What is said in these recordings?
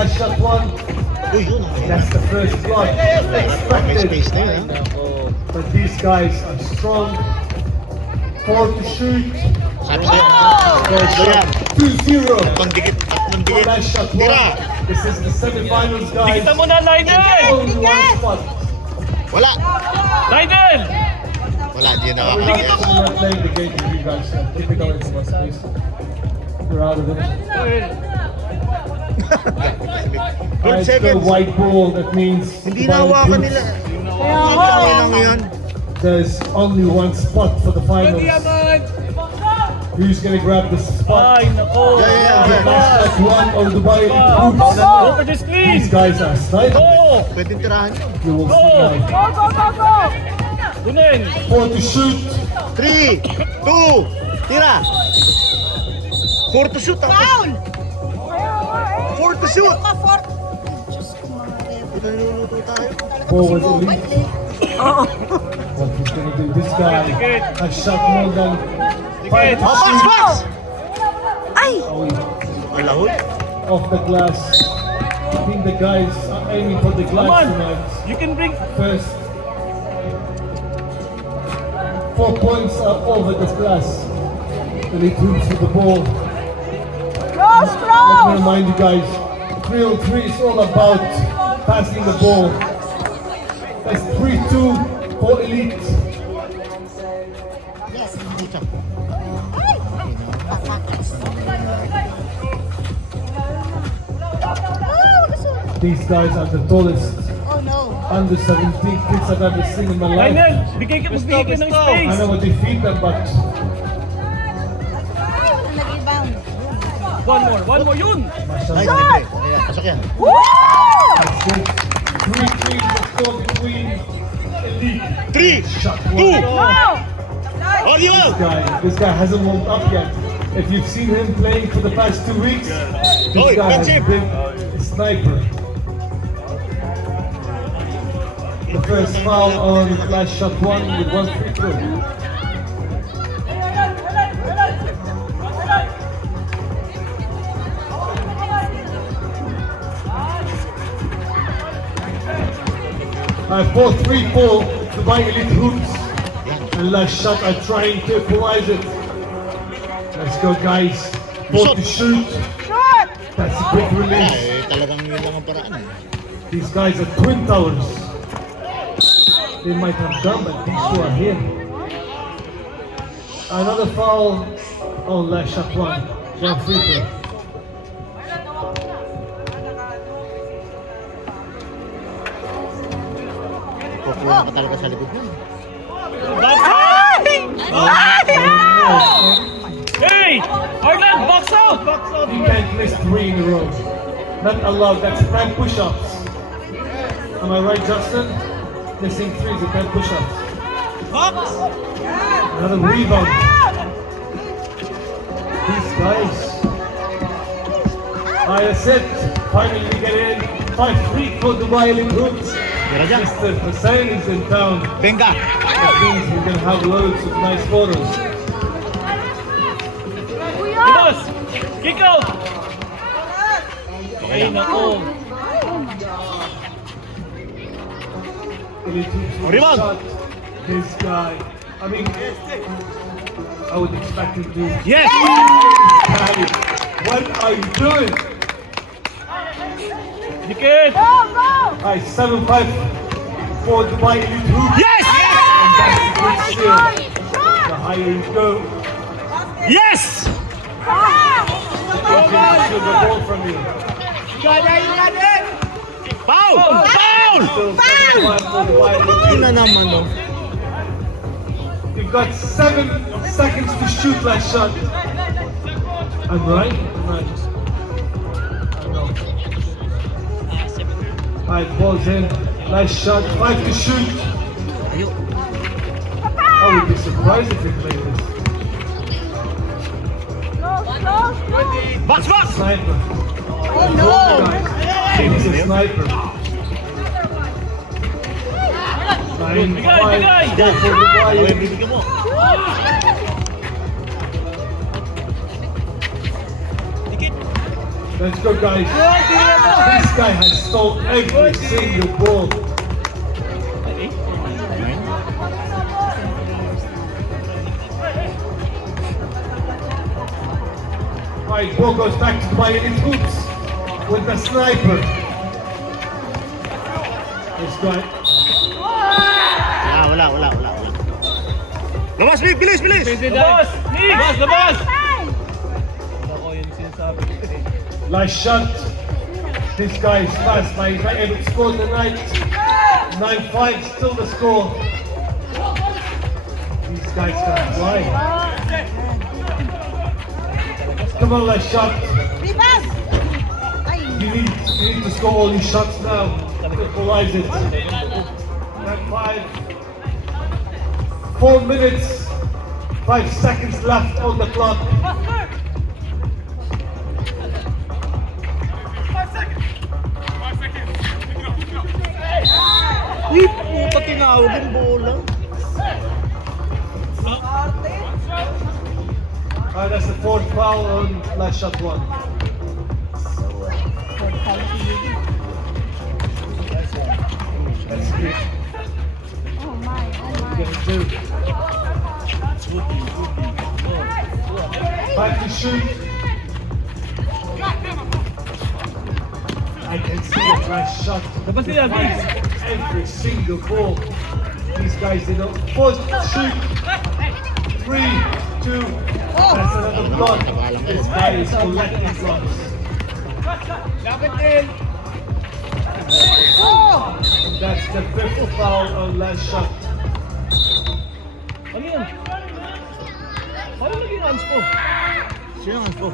last shot one. Uy, yun. That's the first block. Expected. Space na yun, ha? But these guys are strong. 4 to shoot. Sabi sa'yo. First shot, 2-0. Tatlong dikit. Last shot Tira. one. This is the semifinals, guys. Kita mo na, Lionel! Only one spot. Wala. Lionel! Wala, di na We're nakakaya. not playing the game with you guys. Keep it going from us, please. We're out of it. Good Alright, the seconds. white ball, that means Hindi nahawakan nila. Hindi lang yan. there's only one spot for the finals. Who's gonna grab the spot? Ay, nako! Yeah. Last one of Dubai Go Hoops. for the screen! These guys are sniping. Go! Pwedeng tirahan yun. You will see now. Gunin! 4 to shoot. 3, 2, tira. 4 to shoot. Foul! 4 to shoot. Diyos ko, mga ref. Ito niluluto tayo. Forward Mobile elite. eh. What he's gonna do? This guy has shot more than 5 Oh, box! Ay! May lahol. off the glass. I think the guys are aiming for the Come glass on! tonight. You can bring... First 4 points are over the glass. Elite Hoops with the ball. Close, Let me close! remind you guys, drill 3 is all about passing the ball. That's 3-2 for Elite. Yes. Pucha. Ay! Patakas. Oh, gusto. These guys are the tallest Oh no. under 17 kids I've ever seen in my life. Lionel! Magbigay ka ng I space! know what they feed them, but Ay, wala nag-rebound. One more, yun! Ay, mashallah, siyempre. Ayan, pasok yan. Woo! that's it. 3-3 the score between Elite. 3, Shot 2, one. audio! This guy hasn't warmed up yet. If you've seen him playing for the past 2 weeks, this Oy, guy has friendship. been a sniper. The first foul on last shot one with 1 free throw. I 4-3 for Dubai Elite Hoops. And last shot are trying to equalize it. Let's go guys. 4 to shoot. Shot! That's a quick release. Ay, talagang yun lang ang paraan. These guys are twin towers. They might have done, but these two are here. Another foul on last shot one. 1 free throw. Kukuha ka talaga sa likod nun. Hey! Arlan, box out! You can't miss 3 in a row. Not allowed. That's 10 push-ups. Am I right, Justin? Missing 3 is a 10 push-ups. Another rebound. These guys. I said, finally get in. 5-3 for Dubai Elite Hoops. Tira dyan. Mr. Hussein is in town. Benga! That means we're gonna have loads of nice photos. Boss! Kick out! Ay, nako! Elite Hoops with Rebound. a shot. This guy. I mean, I would expect him to. Yes! Daddy, what are you doing? Dikit! Go, go! Alright, 7-5 for Dubai Elite Hoops. Yes! And that's a good steal. Shot! The higher you go, Yes! they can steal the ball from you. Foul! Foul! Still 7-5 for Dubai Elite Yun Hoops. na naman, no? You've got 7 seconds to shoot last shot. I'm right? I'm right. I don't know. Alright, ball's in. Last shot. 5 to shoot. Ayo. I would be surprised if you play this. Close, close, close! Box, box! Sniper. Oh no! He's a sniper. 9-5 Bigay! ball for Ay, Dubai. bibigyan mo. Dikit. Let's go, guys. This guy has stole every single ball. Right, ball goes back to Dubai Elite Hoops with the sniper. This guy. Wala. Labas, Nick! Bilis! Labas! Nick! Labas! Time. Ako yun yung sinasabi. Nice shot. This guy is fast, man. He's not able to score tonight. 9-5, still the score. These guys can fly. Come on, nice shot. Rebound. Ay. You need to score all these shots now. Equalize it. 9-5. 4 minutes. 5 seconds left on the clock. Uy, puta tinawag yung bola. That's the 4th foul on last shot 1. That's it. Oh my. Gonna do. 5 to shoot. I can see a nice shot. Labas nila, Vince. Every single ball. These guys did not. 4 shoot. 3, 2. That's another block. This guy is collecting blocks. Oh. And that's the 5th foul on last shot. Ano yan? Paano naging hands po? Sino ang po?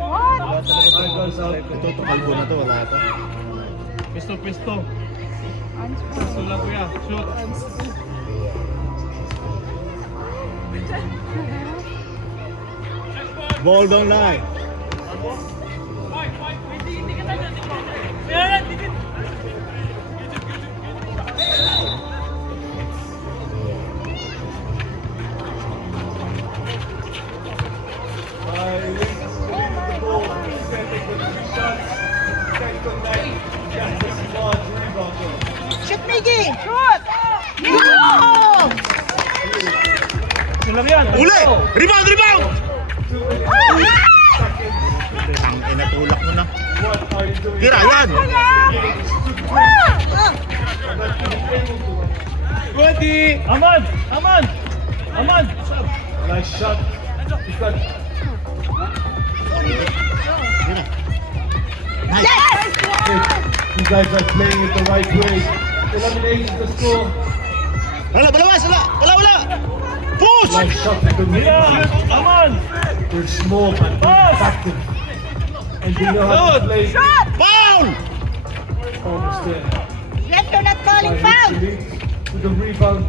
What? Time goes out. Ito, kalbo na to, wala ito. Pisto. Pisto lang kuya. Shoot. Ball don't lie. Shoot, Miggy. Shoot. No. Yun lang yan. Uli! Rebound! Oh, Ang inatulak mo na. What are you doing? Tira, yan! Ready! Aman! Nice shot. He's got Tira. yes. You guys are playing it the right way. 11-8 is the score. Wala! Push! Nice shot with the Mira! rebound. Aman! They're small but they're effective. And they know how to play. Shot. Foul! Almost there. Yet you're not calling foul. With the rebound.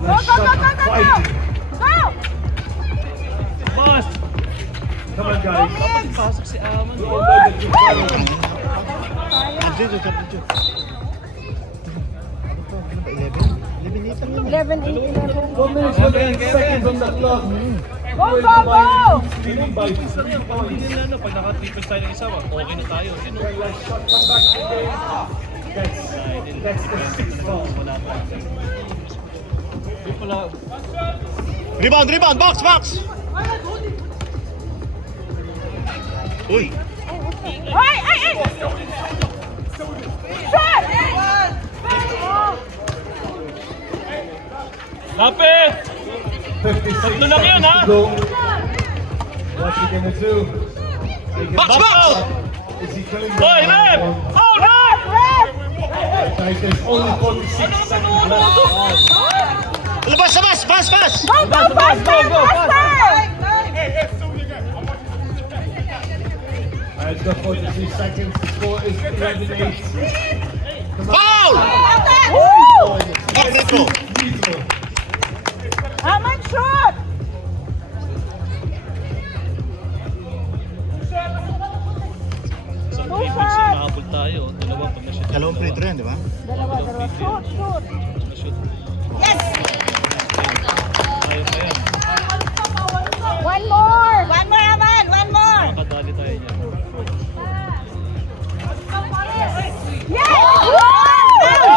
Go, Nice go, go, shot. go, go, go. Fighting. Go. Pass! Come on, Go, guys. Migs. Pasok si Aman. We all know that you're fighting. Dito. 11 11, 8, 11. 1 minute, 28 seconds on the clock. Go, go, go. Leading by 3 Hindi points. nila ano, pag nakatipos tayo ng isa, okay na tayo. Sino? Nice shot. Come back to the game. That's the 6th foul. Hindi pala. Rebound! Box! Uy! Ay. Shot. Lapit! 56 Tatlo lang yun, seconds ha? to go. What's he gonna do? Box! Is he going Hoy, ref! Oh, ref! Guys, there's only 46 seconds left. Labas! Pass! Go, faster. It's got 43 seconds. The score is 11-8. Foul! Woo! Dito! Beautiful. Aman, shoot. Isang Go, free Fab. sa nakahabol tayo. Dalawa pag na-shoot. Dalawang free throw yan, di ba? Dalawa. Shoot. Na-shoot. Yes. Ayaw pa yan. One more, Aman. One more. Makadali tayo niya. Yes!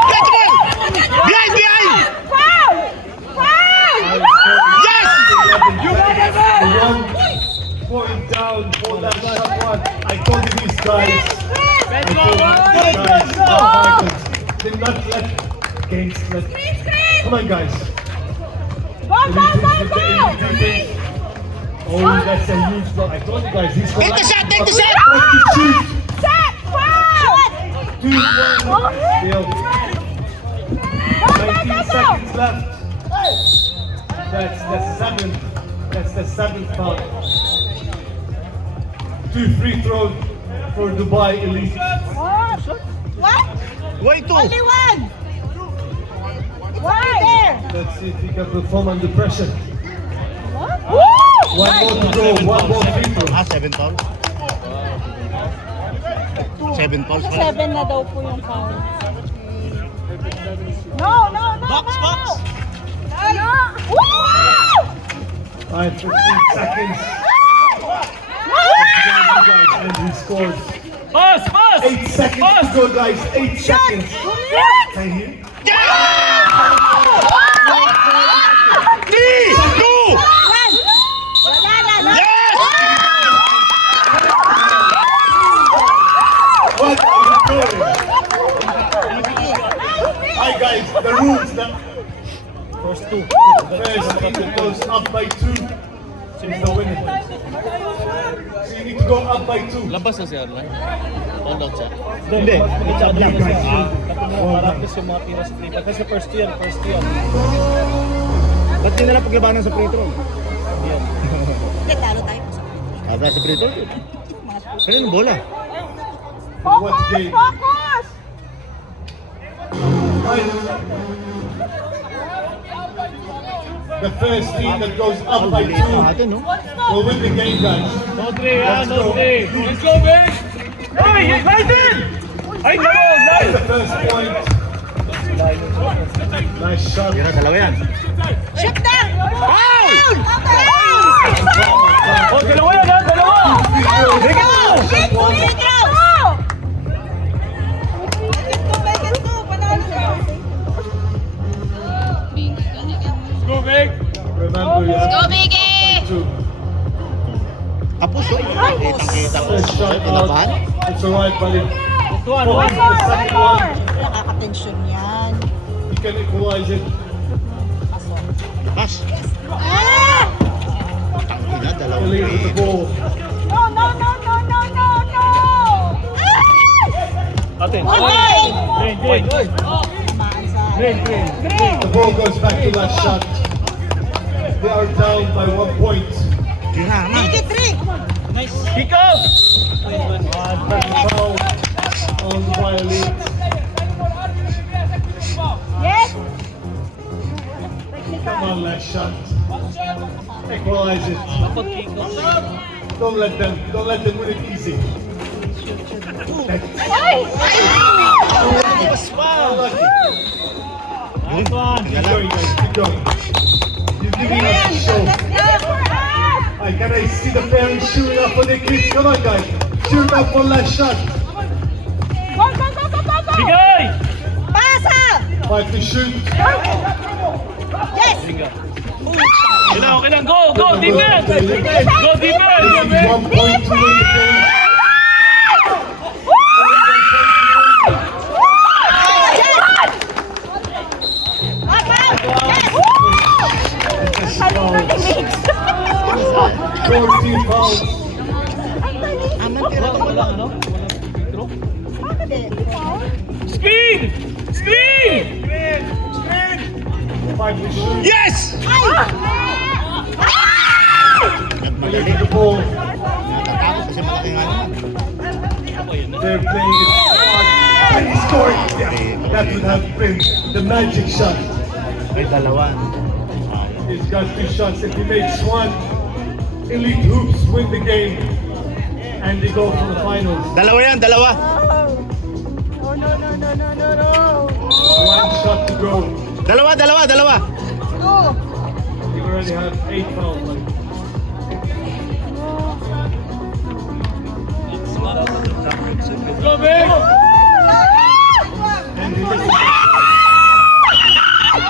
Get the ball! Behind! Foul! Foul! Yes! One point down for that shot one. I told you these guys. I told you these guys. Did not let games let. Come on, guys. Go! Oh, that's a huge block. I told you guys. He's Take the shot! Take the shot! Like to shoot. Set! Foul! 2-1. Still. 19 seconds left. That's the seventh. That's the seventh foul. 2 free throws for Dubai Elite. What? Why two? Only one! Why? There! Let's see if he can perform under pressure. Woo! One more to go. One more free throw. 7 fouls. 7 fouls pala. 7 na daw po yung foul. No! Box! No! Woo! 15 seconds. And he scores. Pass! 8 seconds to go, guys. 8 seconds. Can you? 3, 2, Wala na! yes! What are you doing? Hi, guys. The rules now. First two. The first team that goes up by 2 is the winner. So you need to go up by 2. Labas na si Arlan. Hold out siya. Hindi. Sabi You guys should. practice yung mga tira sa tripa. Kasi first year. Ba't di nila paglabanan sa free throw? Hindi, talo tayo. Ada sa free throw. Kanino bola? What game? Focus! The first team that goes up by 2 Atin, no? will win the game, guys. No three, Let's no go. three. Let's go, Vic! Hey, United! Ay, no! The first point. Nice shot. Tira, dalawa yan. Shoot na! Foul! Oh, dalawa yan, ha? Dalawa! Make it two! Panalo siya. Let's go, Vic! Remember, you have Go, to Biggie! by 2. Tapos, oh. Kitang-kita ko. First shot Inabahan. out. It's alright, buddy. One. Focus on the second one. Nakaka-tension yan. You can equalize it. Pass. Ah! Tangina, dalawang Delete the free. ball. No! Ah! Atin. Okay! Green. Tamaan sa... Green. The ball goes back to that shot. They are down by 1 point. Tira, man. Make it three! Kick out! Foul on the Elite. Yes! Come on, last shot. Equalize it. Don't let them win it easy. Ay! Lucky. Nice one. Keep going, guys. Keep going. You're giving us a show. Can I see the parents shooting up for the kids? Come on, guys. Shoot up for last shot. Go! Bigay! Pasa! 5 to shoot. Yes! Okay lang. Go, defense! Go, defense! This is 1 point to win the game. Yes! 14 fouls. Aman, tira ka wala. Ano? Bakit eh? Screen! 5 to shoot. Yes! Ay! Nagmadali. Delete the ball. Natatakot kasi malaki nga naman. They're playing it smart. And he scored. Yeah, that would have been the magic shot. Ay, dalawa. He's got 2 shots. If he makes one, Elite Hoops win the game. And they go for the finals. Dalawa yan, dalawa. Oh, no. 1 shot to go. Dalawa. Go! You already have 8 fouls. Go, Big! And release.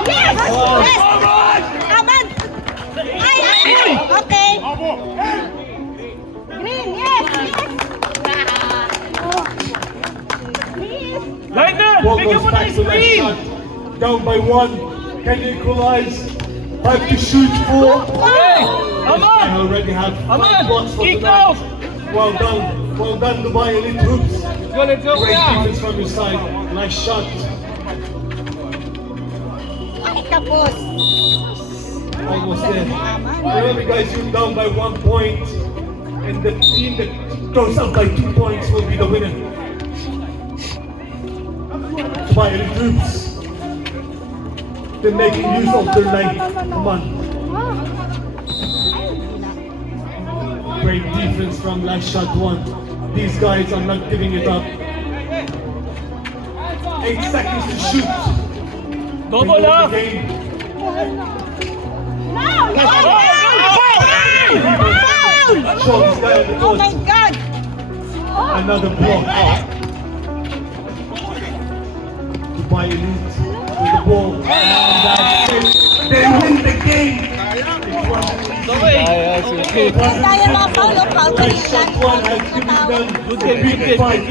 Yes! Yes! Aman! Ay! Okay. Green, yes! Yes! Lightner! Ball Bigyan goes mo ng back to left screen! shot. Down by 1. Can you equalize? 5 to shoot 4. Hey! I Aman! already have 5 Aman! blocks for Kick tonight. out! Well done, Dubai Elite Hoops. Go, let's go, Great kuya! defense from your side. Nice shot. Ay, tapos. Almost there. Remember, guys, you're down by 1 point, and the team that goes up by 2 points will be the winner. Dubai Elite Hoops. They're making use of their night. Come on. Great defense from last shot 1. These guys are not giving it up. 8 seconds to shoot. Double They know up! the game. No! Show this guy on the Oh court. my God! Another block. Dubai Elite with the ball. And that's it. They win the game. It wasn't easy. Dahil mga foul, foul. Nice shot 1 has given them the big fight.